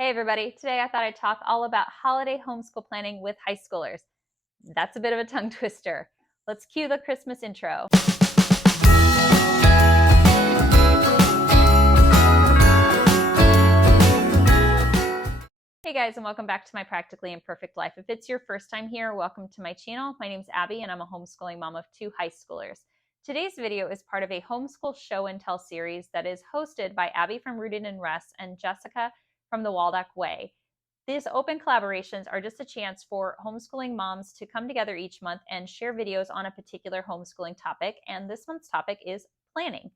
Hey everybody, today I thought I'd talk all about holiday homeschool planning with high schoolers. That's a bit of a tongue twister. Let's cue the Christmas intro. Hey guys, and welcome back to my Practically Imperfect Life. If it's your first time here, welcome to my channel. My name's Abby and I'm a homeschooling mom of 2 high schoolers. Today's video is part of a Homeschool Show and Tell series that is hosted by Abby from Rooted in Rest and Jessica from the Waldock Way. These open collaborations are just a chance for homeschooling moms to come together each month and share videos on a particular homeschooling topic, and this month's topic is planning.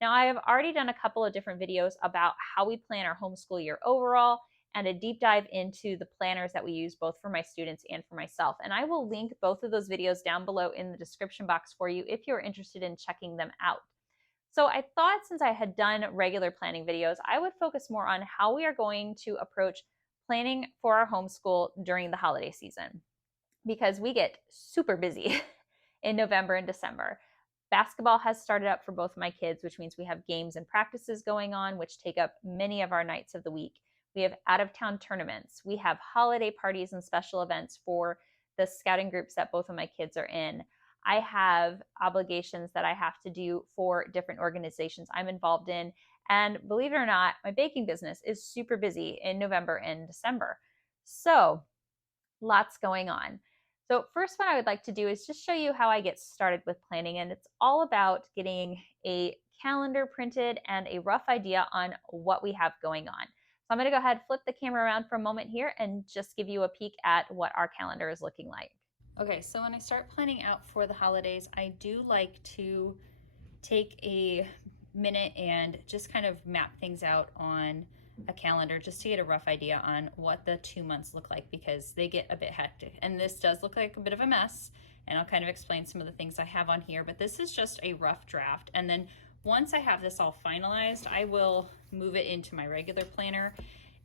Now, I have already done a couple of different videos about how we plan our homeschool year overall and a deep dive into the planners that we use both for my students and for myself. And I will link both of those videos down below in the description box for you if you're interested in checking them out. So I thought since I had done regular planning videos, I would focus more on how we are going to approach planning for our homeschool during the holiday season, because we get super busy in November and December. Basketball has started up for both my kids, which means we have games and practices going on, which take up many of our nights of the week. We have out-of-town tournaments. We have holiday parties and special events for the scouting groups that both of my kids are in. I have obligations that I have to do for different organizations I'm involved in. And believe it or not, my baking business is super busy in November and December. So lots going on. So first one I would like to do is just show you how I get started with planning. And it's all about getting a calendar printed and a rough idea on what we have going on. So I'm going to go ahead, flip the camera around for a moment here and just give you a peek at what our calendar is looking like. Okay, so when I start planning out for the holidays, I do like to take a minute and just kind of map things out on a calendar just to get a rough idea on what the 2 months look like, because they get a bit hectic. And this does look like a bit of a mess, and I'll kind of explain some of the things I have on here, but this is just a rough draft. And then once I have this all finalized, I will move it into my regular planner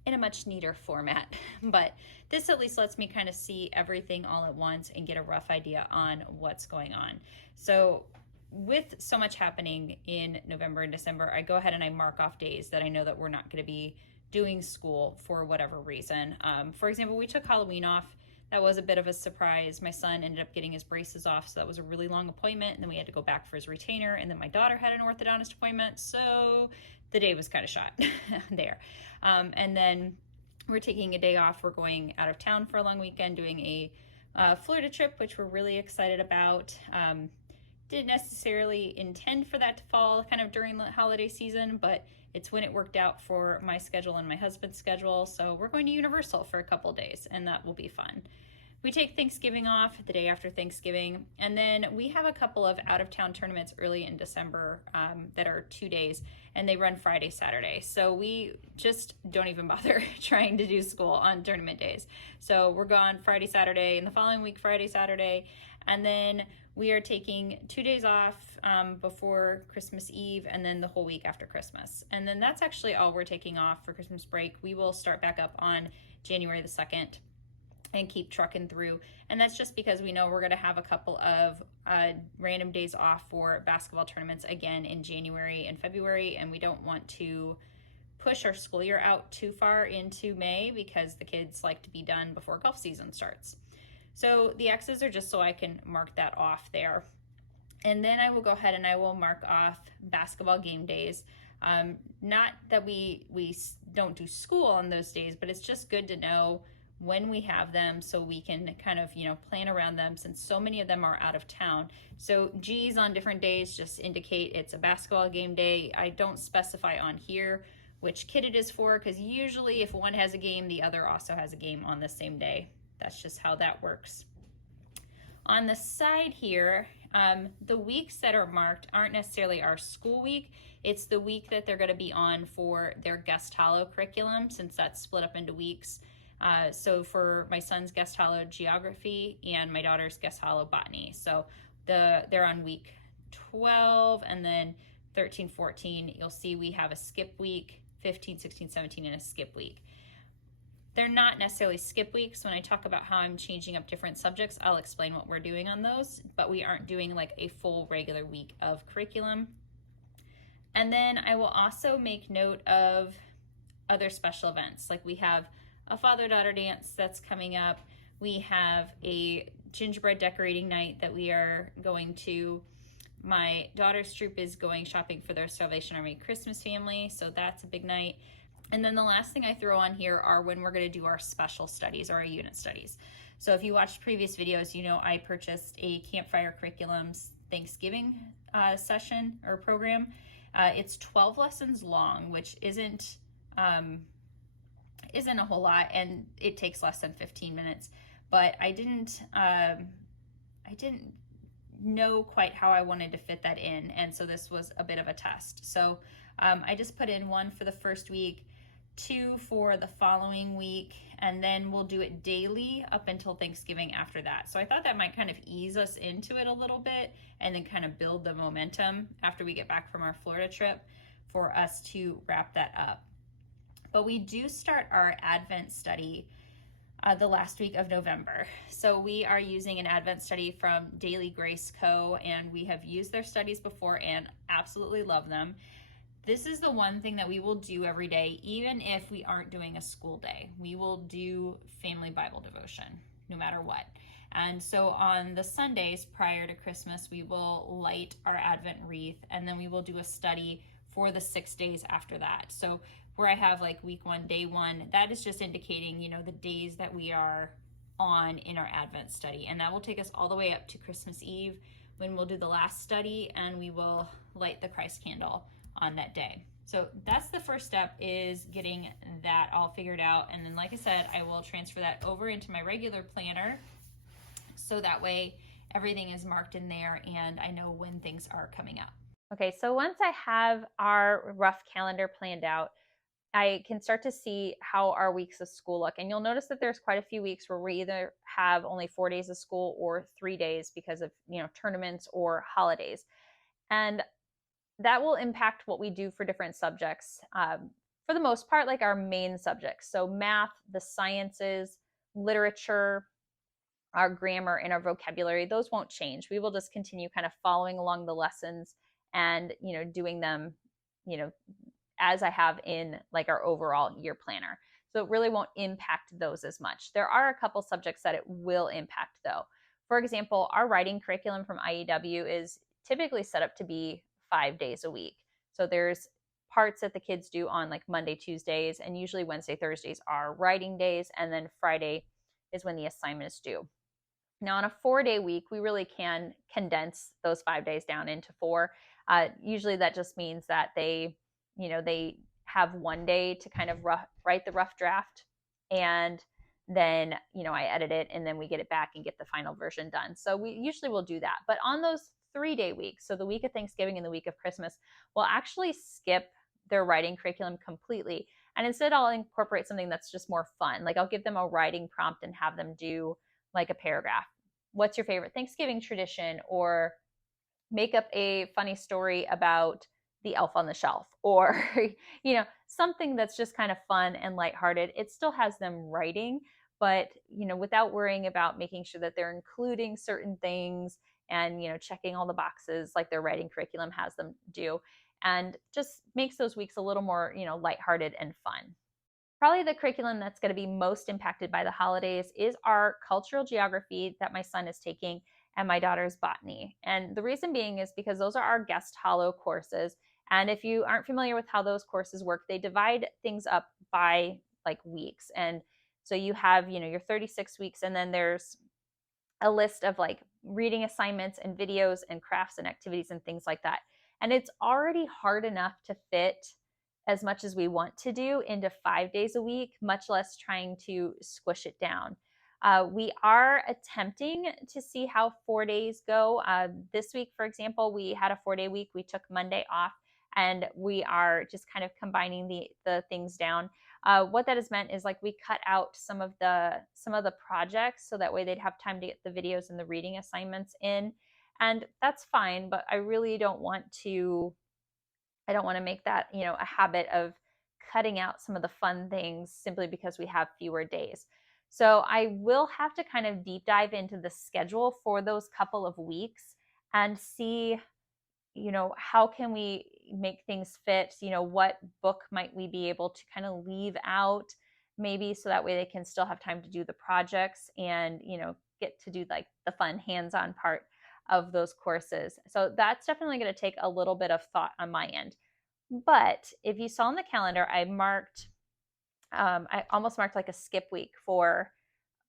in a much neater format. But this at least lets me kind of see everything all at once and get a rough idea on what's going on. So with so much happening in November and December, I go ahead and I mark off days that I know that we're not going to be doing school for whatever reason. For example, we took Halloween off. That was a bit of a surprise. My son ended up getting his braces off, so that was a really long appointment, and then we had to go back for his retainer, and then my daughter had an orthodontist appointment, so the day was kind of shot there. And then we're taking a day off. We're going out of town for a long weekend, doing a Florida trip, which we're really excited about. Didn't necessarily intend for that to fall kind of during the holiday season, but it's when it worked out for my schedule and my husband's schedule. So we're going to Universal for a couple days, and that will be fun. We take Thanksgiving off the day after Thanksgiving, and then we have a couple of out-of-town tournaments early in December that are 2 days, and they run Friday, Saturday. So we just don't even bother trying to do school on tournament days. So we're gone Friday, Saturday, and the following week, Friday, Saturday, and then we are taking 2 days off before Christmas Eve, and then the whole week after Christmas. And then that's actually all we're taking off for Christmas break. We will start back up on January the 2nd and keep trucking through. And that's just because we know we're going to have a couple of random days off for basketball tournaments again in January and February, and we don't want to push our school year out too far into May because the kids like to be done before golf season starts. So the X's are just so I can mark that off there. And then I will go ahead and I will mark off basketball game days. Not that we don't do school on those days, but it's just good to know when we have them so we can kind of, plan around them, since so many of them are out of town. So G's on different days just indicate it's a basketball game day. I don't specify on here which kid it is for, because usually if one has a game, the other also has a game on the same day. That's just how that works. On the side here, the weeks that are marked aren't necessarily our school week. It's the week that they're going to be on for their guest hollow curriculum, since that's split up into weeks. So for my son's guest hollow geography and my daughter's guest hollow botany. So they're on week 12, and then 13, 14, you'll see we have a skip week, 15, 16, 17, and a skip week. They're not necessarily skip weeks. When I talk about how I'm changing up different subjects, I'll explain what we're doing on those, but we aren't doing like a full regular week of curriculum. And then I will also make note of other special events. Like we have a father-daughter dance that's coming up. We have a gingerbread decorating night that we are going to. My daughter's troop is going shopping for their Salvation Army Christmas family, so that's a big night. And then the last thing I throw on here are when we're going to do our special studies or our unit studies. So if you watched previous videos, you know I purchased a Campfire Curriculum's Thanksgiving session or program. It's 12 lessons long, which isn't a whole lot, and it takes less than 15 minutes. But I didn't know quite how I wanted to fit that in, and so this was a bit of a test. So I just put in 1 for the first week, 2 for the following week, and then we'll do it daily up until Thanksgiving after that. So I thought that might kind of ease us into it a little bit and then kind of build the momentum after we get back from our Florida trip for us to wrap that up. But we do start our Advent study the last week of November. So we are using an Advent study from Daily Grace Co., and we have used their studies before and absolutely love them. This is the one thing that we will do every day, even if we aren't doing a school day. We will do family Bible devotion, no matter what. And so on the Sundays prior to Christmas, we will light our Advent wreath, and then we will do a study for the 6 days after that. So where I have like week 1, day 1, that is just indicating, you know, the days that we are on in our Advent study. And that will take us all the way up to Christmas Eve, when we'll do the last study and we will light the Christ candle on that day. So that's the first step, is getting that all figured out. And then, like I said, I will transfer that over into my regular planner, so that way everything is marked in there and I know when things are coming up. Okay, so once I have our rough calendar planned out, I can start to see how our weeks of school look. And you'll notice that there's quite a few weeks where we either have only 4 days of school or 3 days because of, you know, tournaments or holidays. And that will impact what we do for different subjects. For the most part, like our main subjects. So math, the sciences, literature, our grammar, and our vocabulary, those won't change. We will just continue kind of following along the lessons and, you know, doing them, you know, as I have in like our overall year planner. So it really won't impact those as much. There are a couple subjects that it will impact though. For example, our writing curriculum from IEW is typically set up to be 5 days a week. So there's parts that the kids do on like Monday, Tuesdays, and usually Wednesday, Thursdays are writing days, and then Friday is when the assignment is due. Now on a 4-day week, we really can condense those 5 days down into 4. Usually that just means that they have 1 day to kind of write the rough draft, and then, you know, I edit it and then we get it back and get the final version done. So we usually will do that. But on those 3-day weeks, so the week of Thanksgiving and the week of Christmas, we'll actually skip their writing curriculum completely. And instead I'll incorporate something that's just more fun. Like I'll give them a writing prompt and have them do like a paragraph. What's your favorite Thanksgiving tradition? Or make up a funny story about the elf on the shelf, or, you know, something that's just kind of fun and lighthearted. It still has them writing, but, you know, without worrying about making sure that they're including certain things and, you know, checking all the boxes like their writing curriculum has them do, and just makes those weeks a little more, you know, lighthearted and fun. Probably the curriculum that's going to be most impacted by the holidays is our cultural geography that my son is taking, and my daughter's botany. And the reason being is because those are our guest hollow courses. And if you aren't familiar with how those courses work, they divide things up by like weeks. And so you have, you know, your 36 weeks, and then there's a list of like reading assignments and videos and crafts and activities and things like that. And it's already hard enough to fit as much as we want to do into 5 days a week, much less trying to squish it down. We are attempting to see how 4 days go. This week, for example, we had a 4-day week. We took Monday off, and we are just kind of combining the things down. What that has meant is like we cut out some of the projects so that way they'd have time to get the videos and the reading assignments in, and that's fine. But I really don't want to make that, you know, a habit of cutting out some of the fun things simply because we have fewer days. So I will have to kind of deep dive into the schedule for those couple of weeks and see, how can we make things fit? What book might we be able to kind of leave out maybe, so that way they can still have time to do the projects and, get to do like the fun hands-on part of those courses. So that's definitely going to take a little bit of thought on my end. But if you saw on the calendar, I almost marked like a skip week for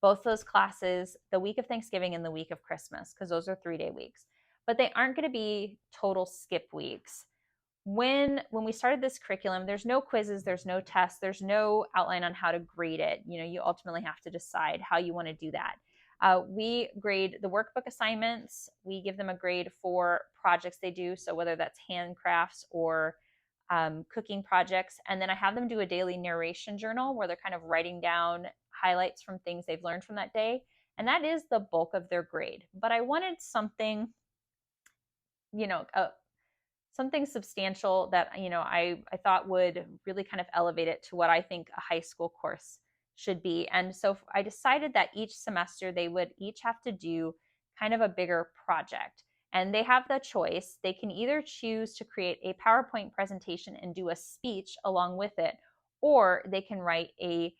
both those classes, the week of Thanksgiving and the week of Christmas, because those are 3-day weeks. But they aren't going to be total skip weeks. When we started this curriculum, there's no quizzes, there's no tests, there's no outline on how to grade it. You ultimately have to decide how you want to do that. We grade the workbook assignments. We give them a grade for projects they do, so whether that's handcrafts or cooking projects. And then I have them do a daily narration journal where they're kind of writing down highlights from things they've learned from that day. And that is the bulk of their grade. But I wanted something, something substantial that, I thought would really kind of elevate it to what I think a high school course should be. And so I decided that each semester they would each have to do kind of a bigger project. And they have the choice. They can either choose to create a PowerPoint presentation and do a speech along with it, or they can write a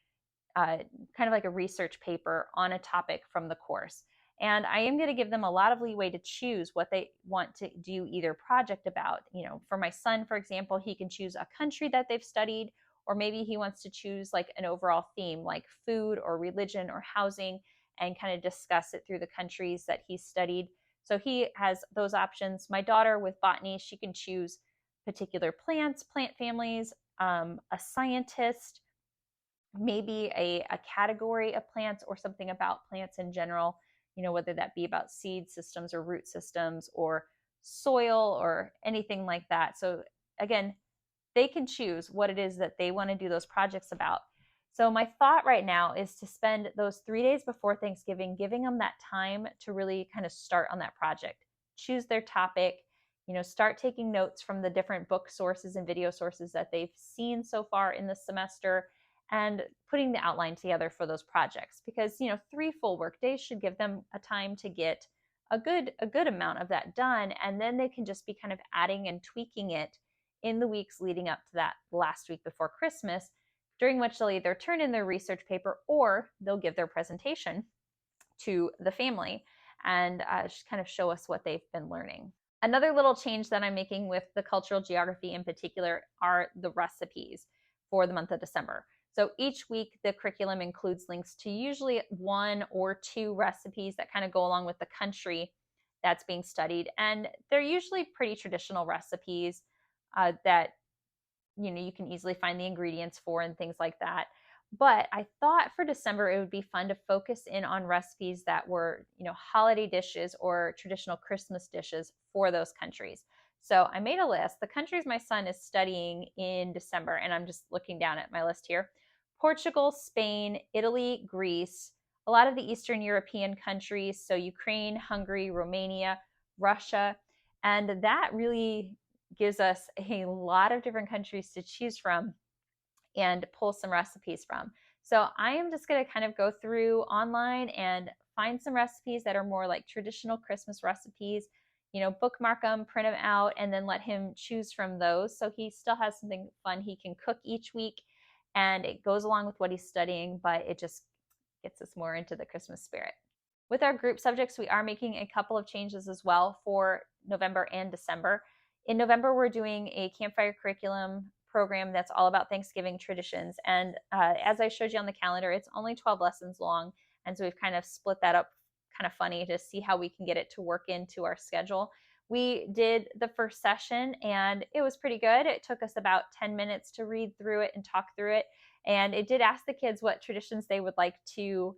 kind of like a research paper on a topic from the course. And I am going to give them a lot of leeway to choose what they want to do either project about. For my son, for example, he can choose a country that they've studied, or maybe he wants to choose like an overall theme like food or religion or housing and kind of discuss it through the countries that he's studied. So he has those options. My daughter with botany, she can choose particular plants, plant families, a scientist, maybe a category of plants or something about plants in general, whether that be about seed systems or root systems or soil or anything like that. So again, they can choose what it is that they want to do those projects about. So my thought right now is to spend those 3 days before Thanksgiving, giving them that time to really kind of start on that project, choose their topic, start taking notes from the different book sources and video sources that they've seen so far in the semester, and putting the outline together for those projects. Because 3 full work days should give them a time to get a good amount of that done, and then they can just be kind of adding and tweaking it in the weeks leading up to that last week before Christmas, during which they'll either turn in their research paper or they'll give their presentation to the family and just kind of show us what they've been learning. Another little change that I'm making with the cultural geography in particular are the recipes for the month of December. So each week the curriculum includes links to usually 1 or 2 recipes that kind of go along with the country that's being studied. And they're usually pretty traditional recipes that you can easily find the ingredients for and things like that. But I thought for December it would be fun to focus in on recipes that were, holiday dishes or traditional Christmas dishes for those countries. So I made a list. The countries my son is studying in December, and I'm just looking down at my list here: Portugal, Spain, Italy, Greece, a lot of the Eastern European countries, so Ukraine, Hungary, Romania, Russia. And that really gives us a lot of different countries to choose from and pull some recipes from. So I am just going to kind of go through online and find some recipes that are more like traditional Christmas recipes, bookmark them, print them out, and then let him choose from those. So he still has something fun he can cook each week, and it goes along with what he's studying, but it just gets us more into the Christmas spirit. With our group subjects, we are making a couple of changes as well for November and December. In November, we're doing a campfire curriculum program that's all about Thanksgiving traditions. And as I showed you on the calendar, it's only 12 lessons long. And so we've kind of split that up, kind of funny to see how we can get it to work into our schedule. We did the first session and it was pretty good. It took us about 10 minutes to read through it and talk through it. And it did ask the kids what traditions they would like to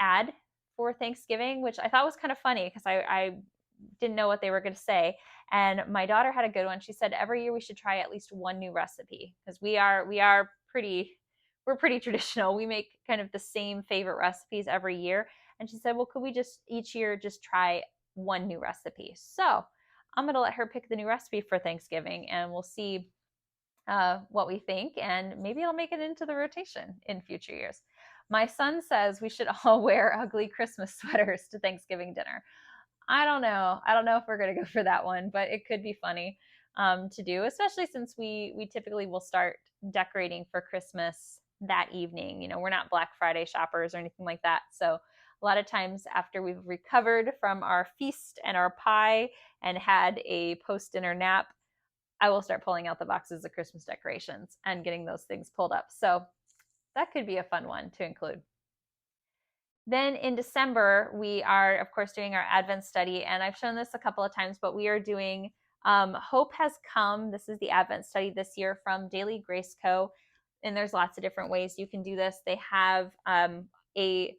add for Thanksgiving, which I thought was kind of funny because I didn't know what they were going to say. And my daughter had a good one. She said every year we should try at least 1 new recipe, because we're pretty traditional. We make kind of the same favorite recipes every year. And she said, well, could we just each year just try 1 new recipe? So I'm going to let her pick the new recipe for Thanksgiving, and we'll see what we think, and maybe I'll make it into the rotation in future years. My son says we should all wear ugly Christmas sweaters to Thanksgiving dinner. I don't know. I don't know if we're going to go for that one, but it could be funny to do, especially since we typically will start decorating for Christmas that evening. You know, we're not Black Friday shoppers or anything like that. So a lot of times after we've recovered from our feast and our pie and had a post-dinner nap, I will start pulling out the boxes of Christmas decorations and getting those things pulled up. So that could be a fun one to include. Then in December, we are, of course, doing our Advent study. And I've shown this a couple of times, but we are doing Hope Has Come. This is the Advent study this year from Daily Grace Co. And there's lots of different ways you can do this. They have a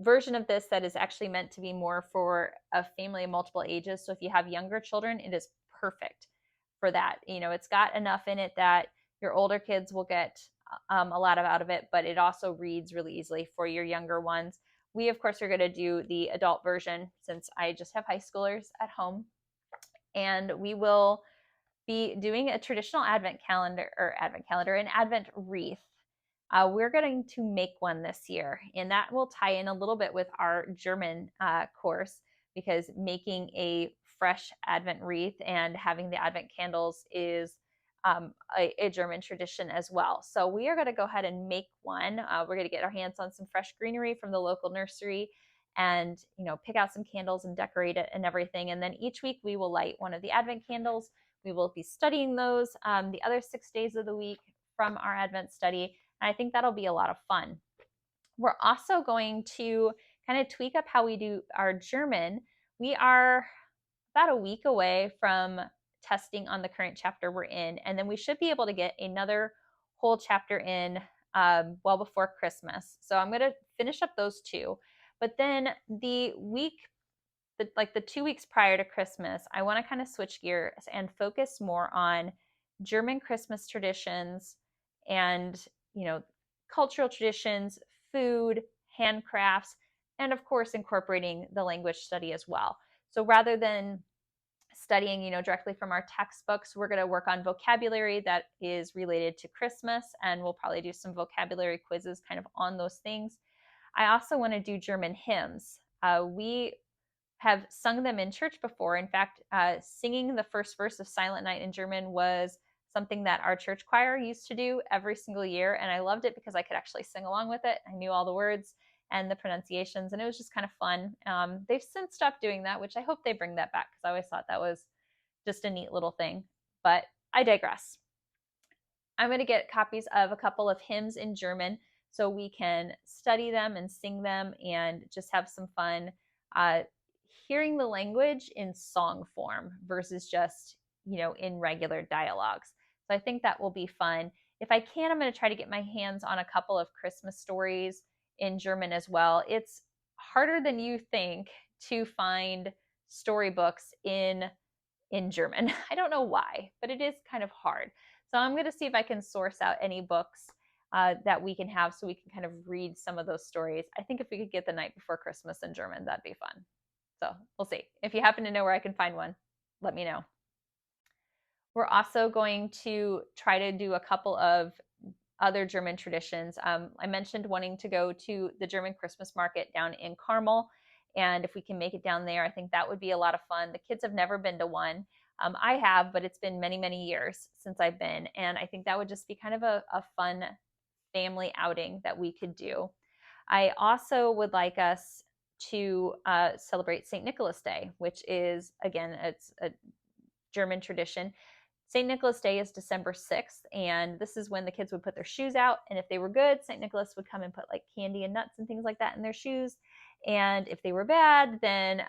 version of this that is actually meant to be more for a family of multiple ages. So if you have younger children, it is perfect for that. You know, it's got enough in it that your older kids will get a lot out of it, but it also reads really easily for your younger ones. We, of course, are going to do the adult version since I just have high schoolers at home. And we will be doing a traditional an Advent wreath. We're going to make one this year, and that will tie in a little bit with our German course, because making a fresh Advent wreath and having the Advent candles is a German tradition as well. So we are going to go ahead and make one. We're going to get our hands on some fresh greenery from the local nursery and, you know, pick out some candles and decorate it and everything. And then each week we will light one of the Advent candles. We will be studying those the other 6 days of the week from our Advent study. And I think that'll be a lot of fun. We're also going to kind of tweak up how we do our German. We are about a week away from testing on the current chapter we're in, and then we should be able to get another whole chapter in well before Christmas. So I'm going to finish up those two. But then the 2 weeks prior to Christmas, I want to kind of switch gears and focus more on German Christmas traditions and, you know, cultural traditions, food, handcrafts, and of course incorporating the language study as well. So rather than studying, you know, directly from our textbooks, we're going to work on vocabulary that is related to Christmas, and we'll probably do some vocabulary quizzes kind of on those things. I also want to do German hymns. We have sung them in church before. In fact, singing the first verse of Silent Night in German was something that our church choir used to do every single year, and I loved it because I could actually sing along with it. I knew all the words and the pronunciations, and it was just kind of fun. They've since stopped doing that, which I hope they bring that back, because I always thought that was just a neat little thing. But I digress. I'm going to get copies of a couple of hymns in German so we can study them and sing them and just have some fun hearing the language in song form versus just, you know, in regular dialogues. So I think that will be fun. If I can, I'm going to try to get my hands on a couple of Christmas stories in German as well. It's harder than you think to find storybooks in German. I don't know why, but it is kind of hard. So I'm going to see if I can source out any books that we can have so we can kind of read some of those stories. I think if we could get The Night Before Christmas in German, that'd be fun. So we'll see. If you happen to know where I can find one, let me know. We're also going to try to do a couple of other German traditions. I mentioned wanting to go to the German Christmas market down in Carmel. And if we can make it down there, I think that would be a lot of fun. The kids have never been to one. I have, but it's been many, many years since I've been. And I think that would just be kind of a fun family outing that we could do. I also would like us to celebrate St. Nicholas Day, which is, again, it's a German tradition. St. Nicholas Day is December 6th, and this is when the kids would put their shoes out, and if they were good, St. Nicholas would come and put like candy and nuts and things like that in their shoes, and if they were bad, then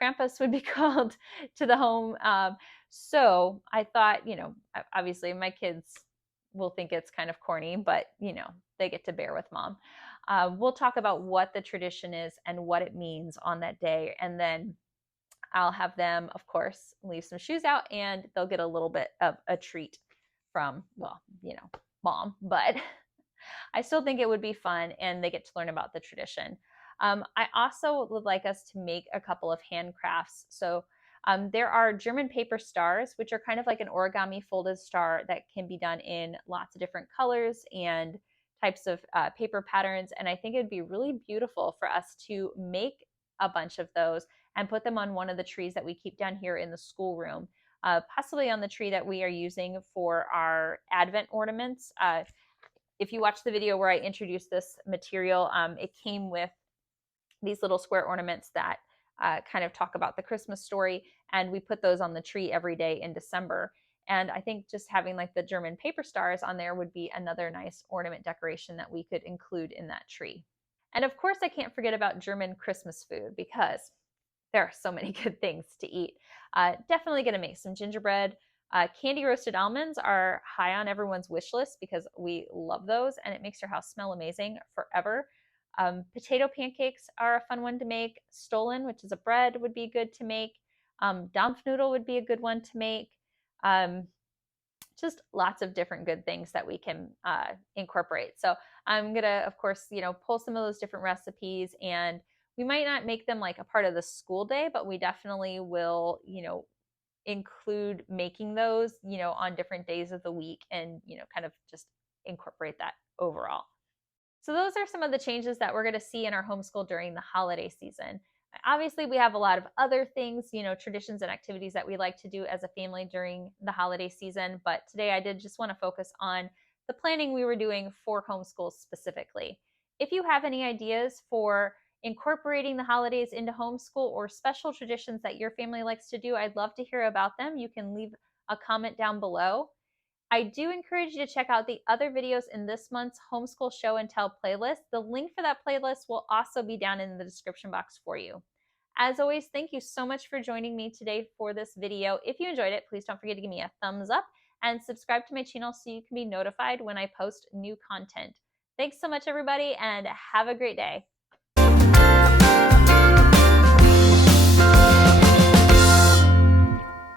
Krampus would be called to the home. So I thought, you know, obviously my kids will think it's kind of corny, but, you know, they get to bear with mom. We'll talk about what the tradition is and what it means on that day, and then I'll have them, of course, leave some shoes out, and they'll get a little bit of a treat from, well, you know, mom. But I still think it would be fun, and they get to learn about the tradition. I also would like us to make a couple of handcrafts. So there are German paper stars, which are kind of like an origami folded star that can be done in lots of different colors and types of paper patterns. And I think it'd be really beautiful for us to make a bunch of those and put them on one of the trees that we keep down here in the schoolroom, possibly on the tree that we are using for our Advent ornaments. If you watch the video where I introduced this material, it came with these little square ornaments that kind of talk about the Christmas story, and we put those on the tree every day in December. And I think just having like the German paper stars on there would be another nice ornament decoration that we could include in that tree. And of course, I can't forget about German Christmas food because there are so many good things to eat. Definitely going to make some gingerbread. Candy roasted almonds are high on everyone's wish list because we love those, and it makes your house smell amazing forever. Potato pancakes are a fun one to make. Stollen, which is a bread, would be good to make. Dampfnudel would be a good one to make. Just lots of different good things that we can incorporate. So I'm gonna, of course, pull some of those different recipes, and we might not make them like a part of the school day, but we definitely will, include making those, on different days of the week, and, kind of just incorporate that overall. So those are some of the changes that we're going to see in our homeschool during the holiday season. Obviously, we have a lot of other things, traditions and activities that we like to do as a family during the holiday season. But today I did just want to focus on the planning we were doing for homeschool specifically. If you have any ideas for incorporating the holidays into homeschool or special traditions that your family likes to do, I'd love to hear about them. You can leave a comment down below. I do encourage you to check out the other videos in this month's Homeschool Show and Tell playlist. The link for that playlist will also be down in the description box for you. As always, thank you so much for joining me today for this video. If you enjoyed it, please don't forget to give me a thumbs up and subscribe to my channel so you can be notified when I post new content. Thanks so much, everybody, and have a great day.